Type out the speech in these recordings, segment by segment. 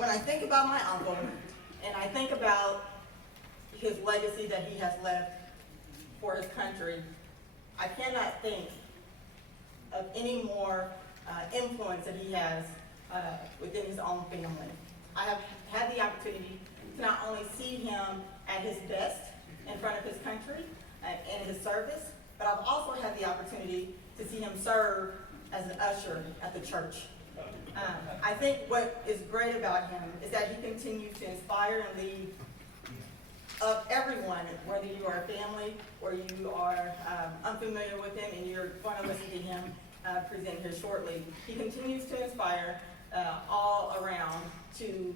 when I think about my uncle, and I think about his legacy that he has left for his country, I cannot think of any more influence that he has within his own family. I have had the opportunity to not only see him at his best in front of his country in his service, but I've also had the opportunity to see him serve as an usher at the church. I think what is great about him is that he continues to inspire and lead of everyone, whether you are a family or you are unfamiliar with him and you're going to listen to him present here shortly. He continues to inspire all around to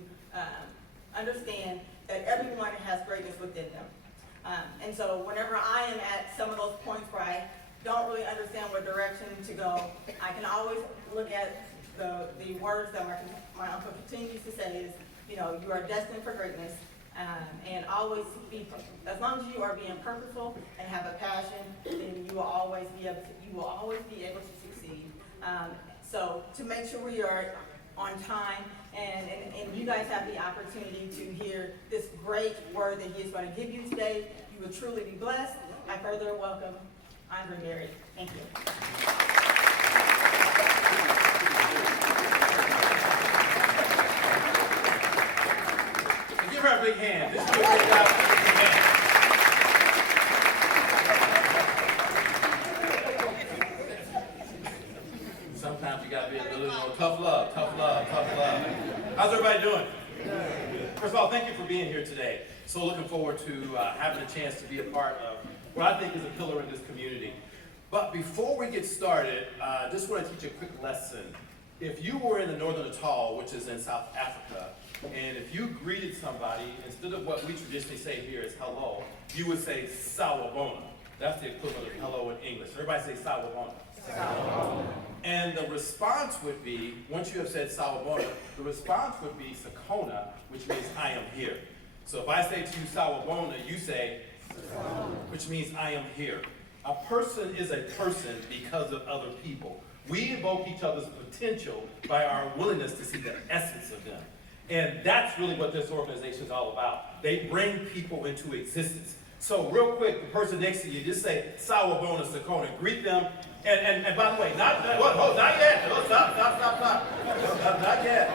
understand that everyone has greatness within them. And so whenever I am at some of those points where I don't really understand what direction to go, I can always look at the words that my uncle continues to say is, you know, you are destined for greatness, and always be, as long as you are being purposeful and have a passion, then you will always be able to succeed. So to make sure we are on time, and you guys have the opportunity to hear this great word that he is going to give you today, you will truly be blessed. I further welcome Ondra Berry. Thank you. Give her a big hand. This is a big job. Sometimes you gotta be a little more tough love. How's everybody doing? First of all, thank you for being here today. So looking forward to having a chance to be a part of what I think is a pillar in this community. But before we get started, I just want to teach you a quick lesson. If you were in the Northern Atoll, which is in South Africa, and if you greeted somebody, instead of what we traditionally say here is hello, you would say sawubona. That's the equivalent of hello in English. Everybody say sawubona. Sawubona. And the response would be, once you have said sawubona, the response would be sakona, which means I am here. So if I say to you sawubona, you say, which means I am here. A person is a person because of other people. We invoke each other's potential by our willingness to see the essence of them. And that's really what this organization is all about. They bring people into existence. So real quick, the person next to you, just say sawubona sakona, greet them. And by the way, not yet. Oh, stop. Not yet.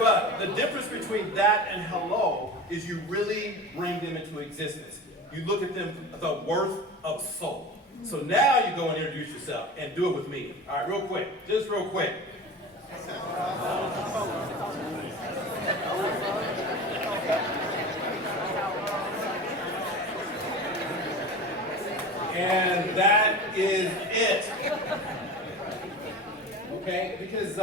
But the difference between that and hello is you really bring them into existence. You look at them, the worth of soul. So now you go and introduce yourself and do it with me. All right, real quick, just real quick. And that is it. Okay, because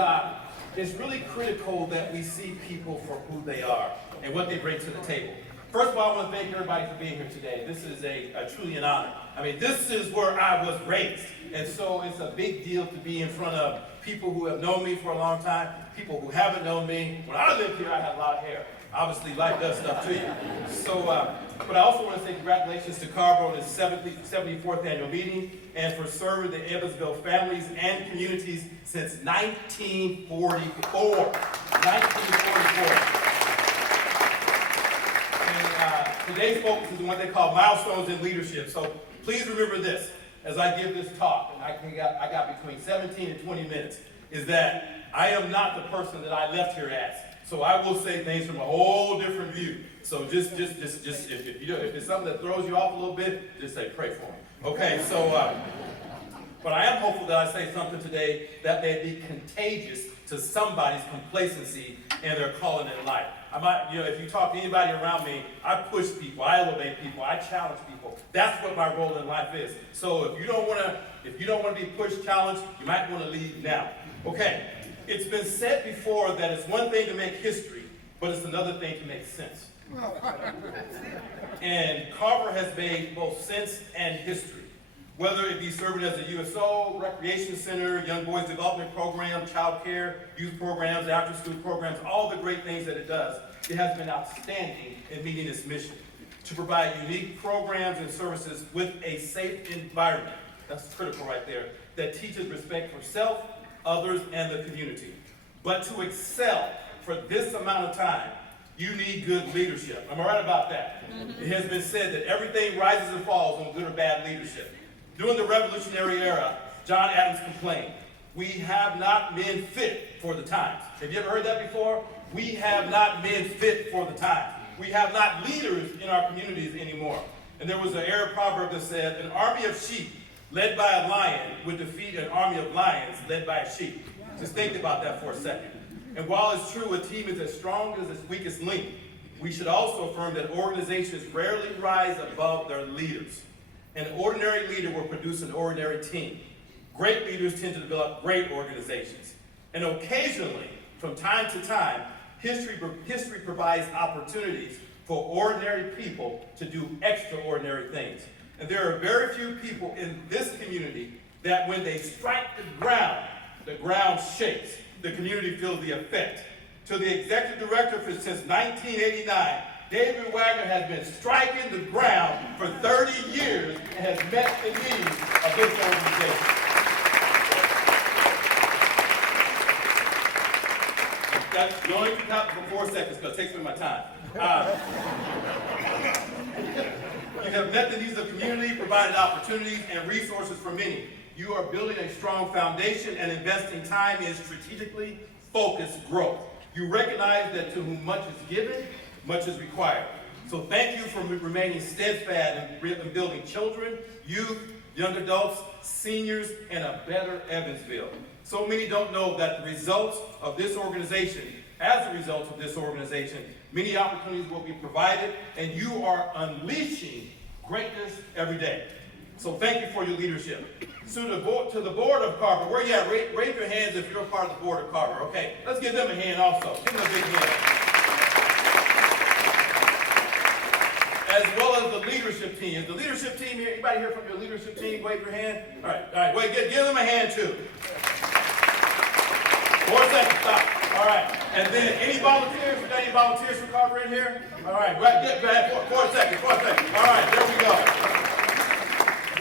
it's really critical that we see people for who they are and what they bring to the table. First of all, I want to thank everybody for being here today. This is a truly an honor. I mean, this is where I was raised. And so it's a big deal to be in front of people who have known me for a long time, people who haven't known me. When I lived here, I had a lot of hair. Obviously, life does stuff to you. So, but I also want to say congratulations to Carver on his 74th annual meeting and for serving the Evansville families and communities since 1944. 1944. Today's focus is on what they call milestones in leadership. So please remember this as I give this talk, and I got between 17 and 20 minutes, is that I am not the person that I left here as. So I will say things from a whole different view. So just if it's something that throws you off a little bit, just say pray for me. Okay, so but I am hopeful that I say something today that may be contagious to somebody's complacency and their calling in life. I might, if you talk to anybody around me, I push people, I elevate people, I challenge people. That's what my role in life is. So if you don't want to be pushed, challenged, you might want to leave now. Okay, it's been said before that it's one thing to make history, but it's another thing to make sense. And Carver has made both sense and history. Whether it be serving as a USO, recreation center, young boys development program, child care, youth programs, after school programs, all the great things that it does, it has been outstanding in meeting its mission to provide unique programs and services with a safe environment. That's critical right there. That teaches respect for self, others, and the community. But to excel, for for this amount of time, you need good leadership. Am I right about that? It has been said that everything rises and falls on good or bad leadership. During the Revolutionary era, John Adams complained, "We have not men fit for the times." Have you ever heard that before? We have not men fit for the times. We have not leaders in our communities anymore. And there was an Arab proverb that said, "An army of sheep led by a lion would defeat an army of lions led by a sheep." Just think about that for a second. And while it's true a team is as strong as its weakest link, we should also affirm that organizations rarely rise above their leaders. An ordinary leader will produce an ordinary team. Great leaders tend to develop great organizations. And occasionally, from time to time, history provides opportunities for ordinary people to do extraordinary things. And there are very few people in this community that when they strike the ground shakes. The community feels the effect. To the executive director since 1989, David Wagner has been striking the ground for 30 years and has met the needs of this organization. You only can talk for 4 seconds because it takes me my time. You have met the needs of the community, provided opportunities and resources for many. You are building a strong foundation and investing time in strategically focused growth. You recognize that to whom much is given, much is required. So thank you for remaining steadfast in building children, youth, young adults, seniors, and a better Evansville. So many don't know that as a result of this organization, many opportunities will be provided, and you are unleashing greatness every day. So thank you for your leadership. So to the board of Carver, where you at? Raise your hands if you're a part of the board of Carver. Okay, let's give them a hand also. Give them a big hand. As well as the leadership team. Is the leadership team here? Anybody here from your leadership team? Wave your hand. All right. Wait, give them a hand too. 4 seconds, stop. All right. And then any volunteers? We got any volunteers from Carver in here? All right, get back. 4 seconds. All right, there we go.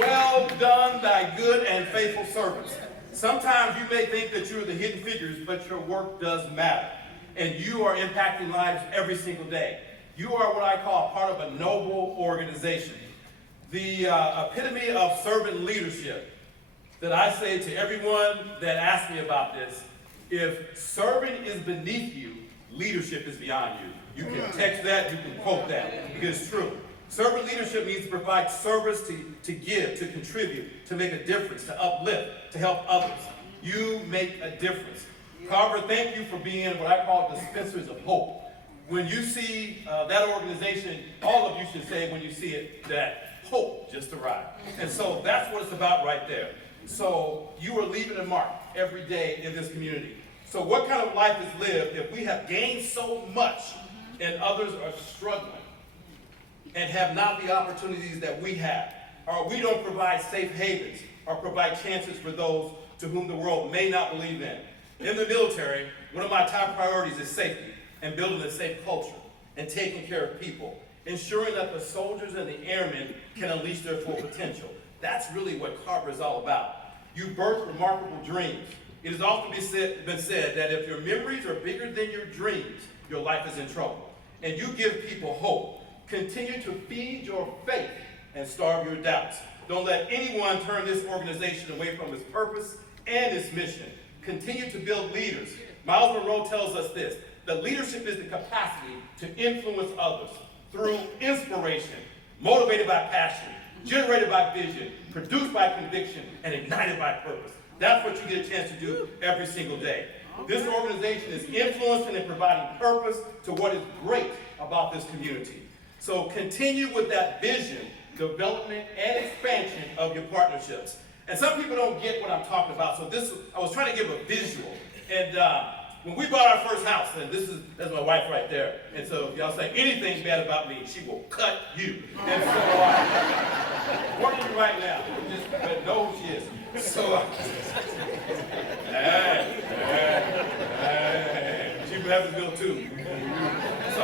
Well done, thy good and faithful servants. Sometimes you may think that you're the hidden figures, but your work does matter. And you are impacting lives every single day. You are what I call part of a noble organization. The epitome of servant leadership that I say to everyone that asks me about this, if serving is beneath you, leadership is beyond you. You can text that, you can quote that, because it's true. Servant leadership means to provide service, to give, to contribute, to make a difference, to uplift, to help others. You make a difference. Carver, thank you for being what I call dispensers of hope. When you see that organization, all of you should say when you see it, that hope just arrived. And so that's what it's about right there. So you are leaving a mark every day in this community. So what kind of life is lived if we have gained so much and others are struggling and have not the opportunities that we have, or we don't provide safe havens or provide chances for those to whom the world may not believe in? In the military, one of my top priorities is safety and building a safe culture and taking care of people, ensuring that the soldiers and the airmen can unleash their full potential. That's really what Carver is all about. You birth remarkable dreams. It has often been said that if your memories are bigger than your dreams, your life is in trouble. And you give people hope. Continue to feed your faith and starve your doubts. Don't let anyone turn this organization away from its purpose and its mission. Continue to build leaders. Miles Monroe tells us this, that leadership is the capacity to influence others through inspiration, motivated by passion, generated by vision, produced by conviction, and ignited by purpose. That's what you get a chance to do every single day. This organization is influencing and providing purpose to what is great about this community. So continue with that vision, development, and expansion of your partnerships. And some people don't get what I'm talking about, so I was trying to give a visual. And when we bought our first house, and that's my wife right there, and so if y'all say anything bad about me, she will cut you. And so, warning you right now, just know who she is. So, she from Evansville too. So,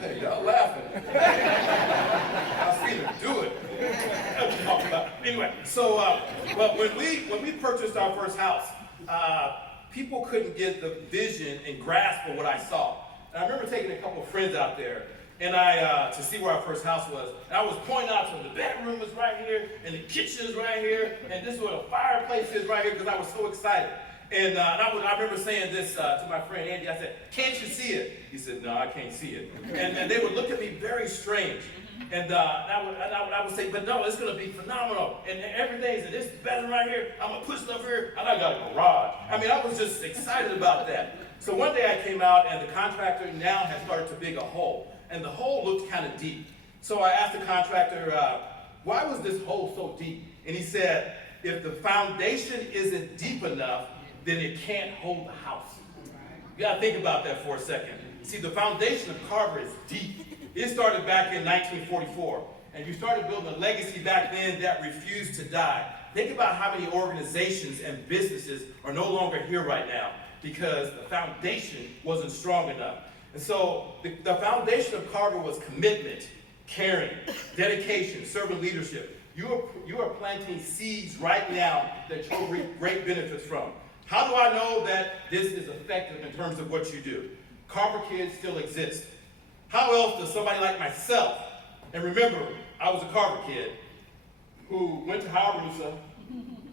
hey, y'all laughing. I'll see them do it. Anyway, so but when we purchased our first house, people couldn't get the vision and grasp of what I saw. And I remember taking a couple of friends out there, and to see where our first house was. And I was pointing out to them, the bedroom is right here, and the kitchen is right here, and this is where the fireplace is right here, because I was so excited. And I remember saying this to my friend Andy. I said, "Can't you see it?" He said, "No, I can't see it." And they would look at me very strange. And I would say, "But no, it's going to be phenomenal." And every day he said, "This bedroom right here, I'm going to put stuff here, and I got a garage." I mean, I was just excited about that. So one day I came out, and the contractor now had started to dig a hole. And the hole looked kind of deep. So I asked the contractor, why was this hole so deep? And he said, if the foundation isn't deep enough, then it can't hold the house. You gotta think about that for a second. See, the foundation of Carver is deep. It started back in 1944. And you started building a legacy back then that refused to die. Think about how many organizations and businesses are no longer here right now because the foundation wasn't strong enough. And so the foundation of Carver was commitment, caring, dedication, servant leadership. You are planting seeds right now that you'll reap great benefits from. How do I know that this is effective in terms of what you do? Carver Kid still exists. How else does somebody like myself, and remember, I was a Carver Kid who went to Howard,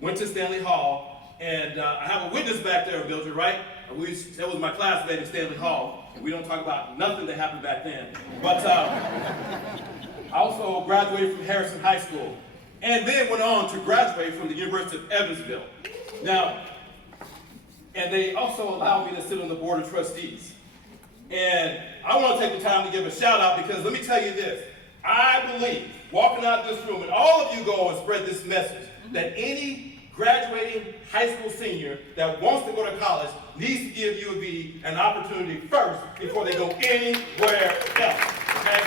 went to Stanley Hall, and I have a witness back there, Mildred, right? That was my classmate in Stanley Hall. And we don't talk about nothing that happened back then. But I also graduated from Harrison High School, and then went on to graduate from the University of Evansville. Now, and they also allowed me to sit on the board of trustees. And I want to take the time to give a shout out because let me tell you this. I believe, walking out this room, and all of you go and spread this message, that any graduating high school senior that wants to go to college needs to give U of E an opportunity first before they go anywhere else. Okay?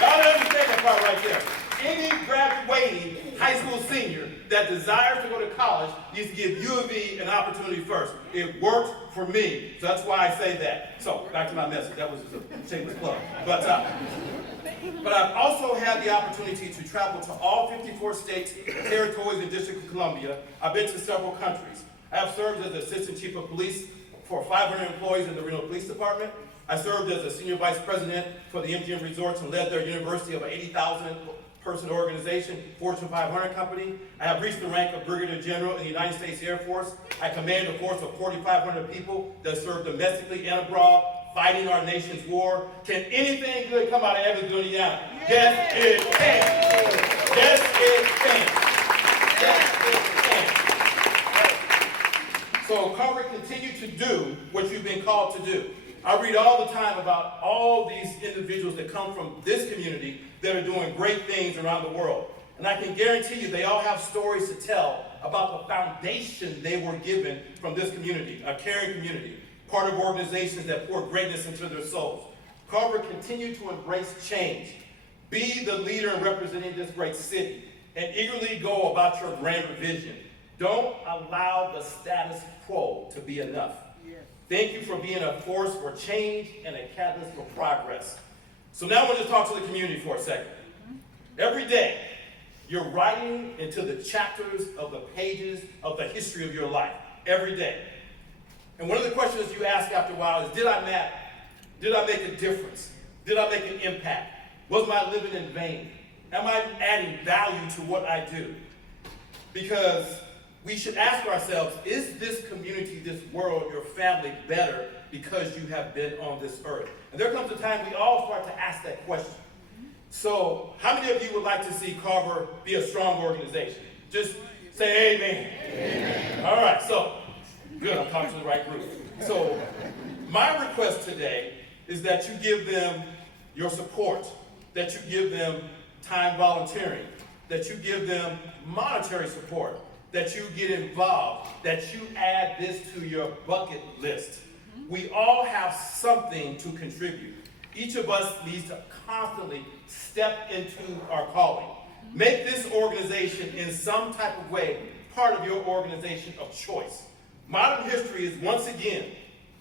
Y'all understand that part right there. Any graduating high school senior that desires to go to college needs to give U of E an opportunity first. It worked for me, so that's why I say that. So, back to my message. That was just a shameless plug. But I've also had the opportunity to travel to all 54 states, territories, and District of Columbia. I've been to several countries. I have served as Assistant Chief of Police for 500 employees in the Reno Police Department. I served as a Senior Vice President for the MGM Resorts and led their university of an 80,000-person organization, Fortune 500 company. I have reached the rank of Brigadier General in the United States Air Force. I command a force of 4,500 people that serve domestically and abroad, fighting our nation's war. Can anything good come out of Evansville, Indiana? Yes, it can. Yes, it can. Yes, it can. So Carver, continue to do what you've been called to do. I read all the time about all these individuals that come from this community that are doing great things around the world. And I can guarantee you they all have stories to tell about the foundation they were given from this community, a caring community, part of organizations that pour greatness into their souls. Carver, continue to embrace change. Be the leader in representing this great city and eagerly go about your grander vision. Don't allow the status quo to be enough. Thank you for being a force for change and a catalyst for progress. So now I want to talk to the community for a second. Every day, you're writing into the chapters of the pages of the history of your life. Every day. And one of the questions you ask after a while is, did I matter? Did I make a difference? Did I make an impact? Was my living in vain? Am I adding value to what I do? Because we should ask ourselves, is this community, this world, your family better because you have been on this earth? And there comes a time we all start to ask that question. So how many of you would like to see Carver be a strong organization? Just say amen. Amen. All right, so good, I'm talking to the right group. So my request today is that you give them your support, that you give them time volunteering, that you give them monetary support, that you get involved, that you add this to your bucket list. We all have something to contribute. Each of us needs to constantly step into our calling. Make this organization in some type of way part of your organization of choice. Modern history is once again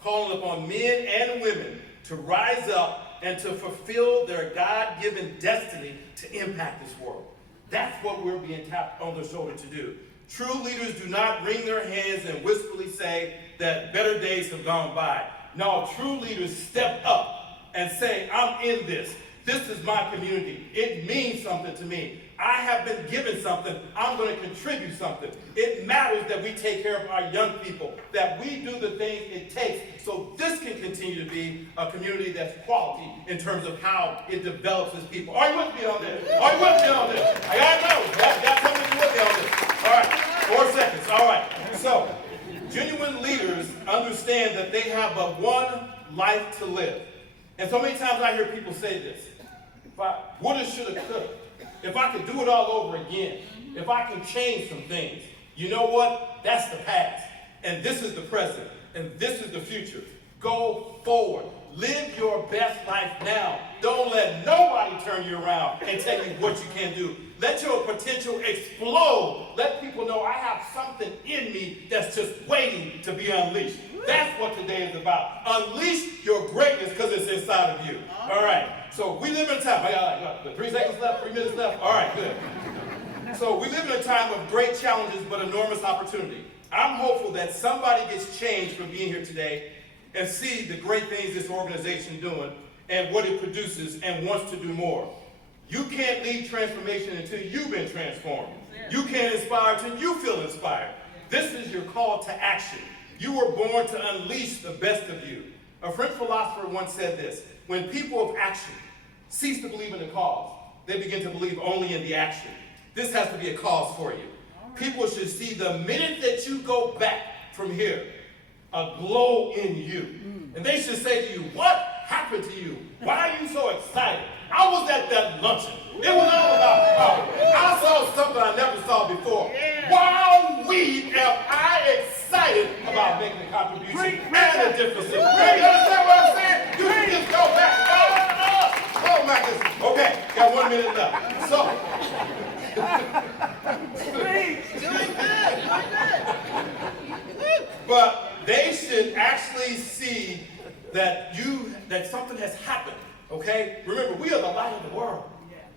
calling upon men and women to rise up and to fulfill their God-given destiny to impact this world. That's what we're being tapped on the shoulder to do. True leaders do not wring their hands and wistfully say that better days have gone by. No, true leaders step up and say, I'm in this. This is my community. It means something to me. I have been given something. I'm going to contribute something. It matters that we take care of our young people, that we do the things it takes so this can continue to be a community that's quality in terms of how it develops its people. Are you with me on this? Are you with me on this? I got to know. Got something to do with me on this. All right. 4 seconds. All right. So, genuine leaders understand that they have but one life to live. And so many times I hear people say this. If I woulda, shoulda, coulda. If I could do it all over again, if I can change some things, you know what? That's the past. And this is the present. And this is the future. Go forward. Live your best life now. Don't let nobody turn you around and tell you what you can do. Let your potential explode. Let people know I have something in me that's just waiting to be unleashed. That's what today is about. Unleash your greatness because it's inside of you. All right. So we live in a time. I got 3 seconds left, 3 minutes left. All right, good. So we live in a time of great challenges but enormous opportunity. I'm hopeful that somebody gets changed from being here today and see the great things this organization is doing and what it produces and wants to do more. You can't lead transformation until you've been transformed. You can't inspire until you feel inspired. This is your call to action. You were born to unleash the best of you. A French philosopher once said this: when people of action cease to believe in the cause, they begin to believe only in the action. This has to be a cause for you. People should see the minute that you go back from here, a glow in you. And they should say to you, what happened to you? Why are you so excited? I was at that luncheon. It was all about power. I saw something I never saw before. Why am I excited about making a contribution and a difference? You understand what I'm saying? You can just go back. Oh my goodness. Okay, got 1 minute left. So, but they should actually see that something has happened. Okay? Remember, we are the light of the world.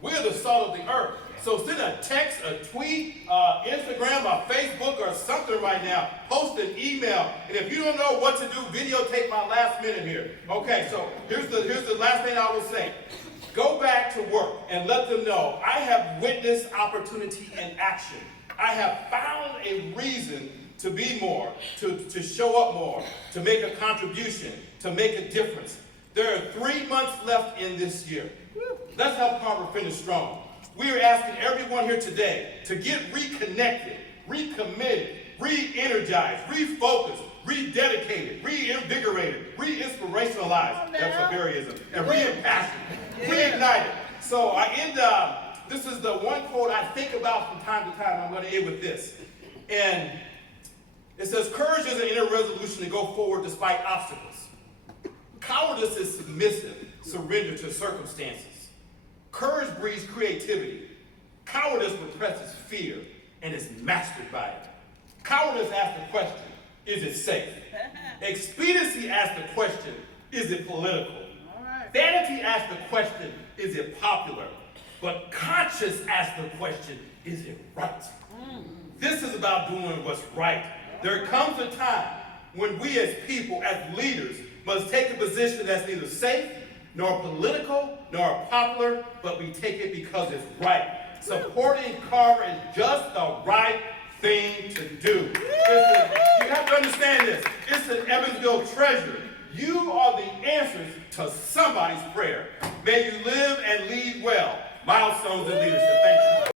We are the salt of the earth. So send a text, a tweet, Instagram, or Facebook, or something right now. Post an email. And if you don't know what to do, videotape my last minute here. Okay, so here's the last thing I will say. Go back to work and let them know I have witnessed opportunity in action. I have found a reason to be more, to show up more, to make a contribution, to make a difference. There are 3 months left in this year. Let's help Carver finish strong. We are asking everyone here today to get reconnected, recommitted, re-energized, refocused, rededicated, reinvigorated, re-inspirationalized. That's a Berryism. And re-impassioned, reignited. So I end up, this is the one quote I think about from time to time. I'm going to end with this. And it says, courage is an inner resolution to go forward despite obstacles. Cowardice is submissive surrender to circumstances. Courage breeds creativity. Cowardice represses fear and is mastered by it. Cowardice asks the question, is it safe? Expediency asks the question, is it political? Vanity asks the question, is it popular? But conscience asks the question, is it right? This is about doing what's right. There comes a time when we as people, as leaders, must take a position that's neither safe, nor political, nor popular, but we take it because it's right. Supporting Carver is just the right thing to do. Listen, you have to understand this. It's an Evansville treasure. You are the answers to somebody's prayer. May you live and lead well. Milestones in leadership. Thank you.